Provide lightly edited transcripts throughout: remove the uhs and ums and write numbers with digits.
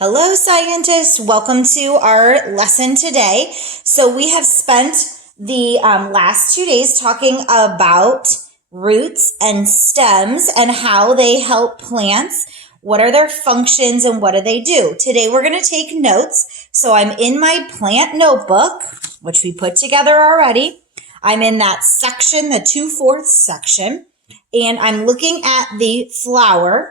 Hello, scientists. Welcome to our lesson today. So we have spent the last 2 days talking about roots and stems and how they help plants. What are their functions and what do they do? Today we're going to take notes. So I'm in my plant notebook, which we put together already. I'm in that section, the 2/4 section, and I'm looking at the flower.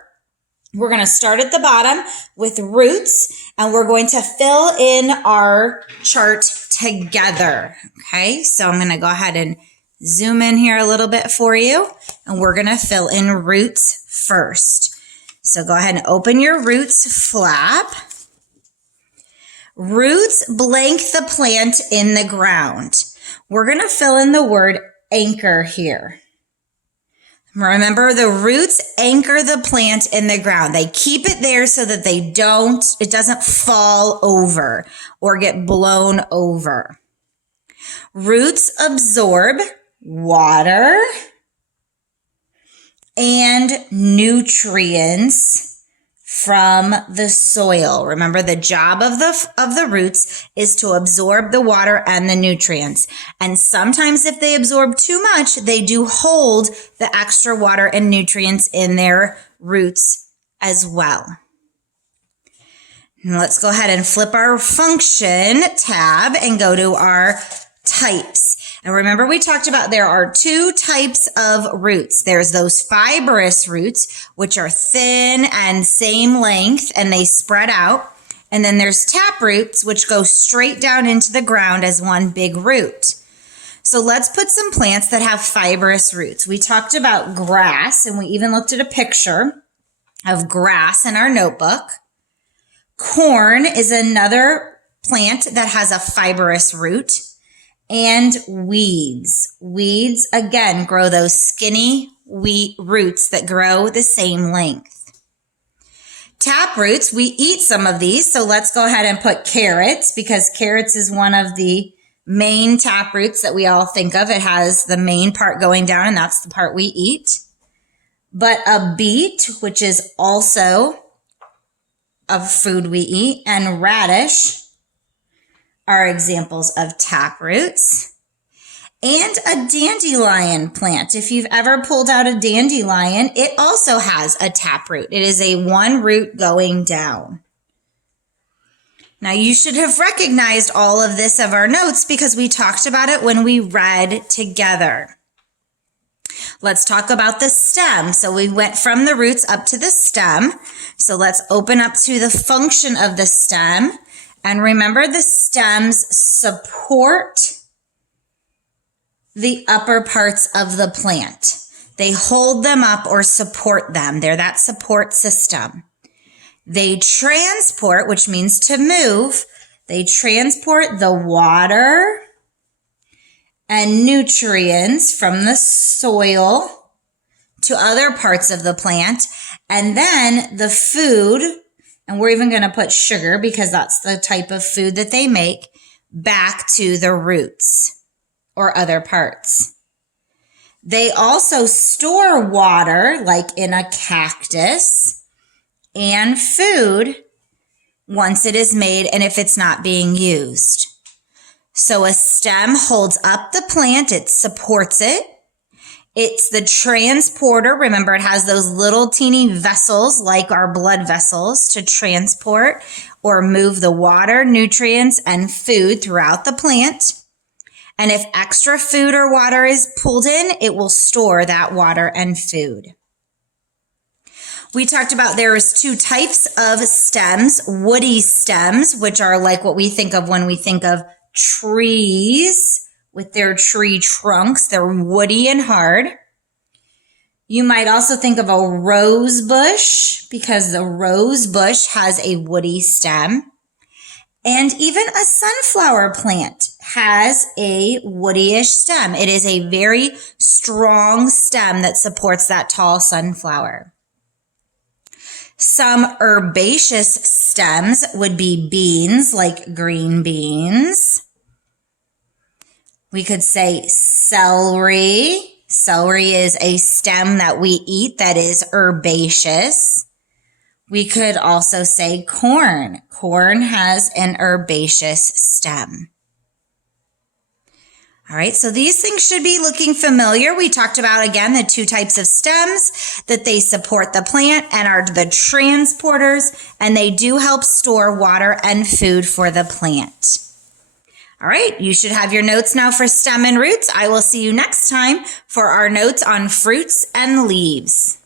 We're going to start at the bottom with roots, and we're going to fill in our chart together. Okay, so I'm going to go ahead and zoom in here a little bit for you, and we're going to fill in roots first. So go ahead and open your roots flap. Roots blank the plant in the ground. We're going to fill in the word anchor here. Remember, the roots anchor the plant in the ground. They keep it there so that it doesn't fall over or get blown over. Roots absorb water and nutrients from the soil. Remember, the job of the roots is to absorb the water and the nutrients. And sometimes if they absorb too much, they do hold the extra water and nutrients in their roots as well. And let's go ahead and flip our function tab and go to our types. And remember, we talked about there are two types of roots. There's those fibrous roots, which are thin and same length, and they spread out. And then there's tap roots, which go straight down into the ground as one big root. So let's put some plants that have fibrous roots. We talked about grass, and we even looked at a picture of grass in our notebook. Corn is another plant that has a fibrous root. And weeds. Weeds, again, grow those skinny roots that grow the same length. Tap roots, we eat some of these, so let's go ahead and put carrots, because carrots is one of the main tap roots that we all think of. It has the main part going down, and that's the part we eat. But a beet, which is also a food we eat, and radish are examples of tap roots. And a dandelion plant. If you've ever pulled out a dandelion, it also has a tap root. It is a one root going down. Now you should have recognized all of this of our notes because we talked about it when we read together. Let's talk about the stem. So we went from the roots up to the stem. So let's open up to the function of the stem. And remember, the stems support the upper parts of the plant. They hold them up or support them. They're that support system. They transport, which means to move. They transport the water and nutrients from the soil to other parts of the plant. And then the food, and we're even going to put sugar because that's the type of food that they make, back to the roots or other parts. They also store water, like in a cactus, and food once it is made and if it's not being used. So a stem holds up the plant, it supports it. It's the transporter. Remember, it has those little teeny vessels like our blood vessels to transport or move the water, nutrients, and food throughout the plant. And if extra food or water is pulled in, it will store that water and food. We talked about there's two types of stems, woody stems, which are like what we think of when we think of trees. With their tree trunks, they're woody and hard. You might also think of a rose bush because the rose bush has a woody stem. And even a sunflower plant has a woodyish stem. It is a very strong stem that supports that tall sunflower. Some herbaceous stems would be beans, like green beans. We could say celery. Celery is a stem that we eat that is herbaceous. We could also say corn. Corn has an herbaceous stem. All right, so these things should be looking familiar. We talked about, again, the two types of stems, that they support the plant and are the transporters, and they do help store water and food for the plant. All right, you should have your notes now for stem and roots. I will see you next time for our notes on fruits and leaves.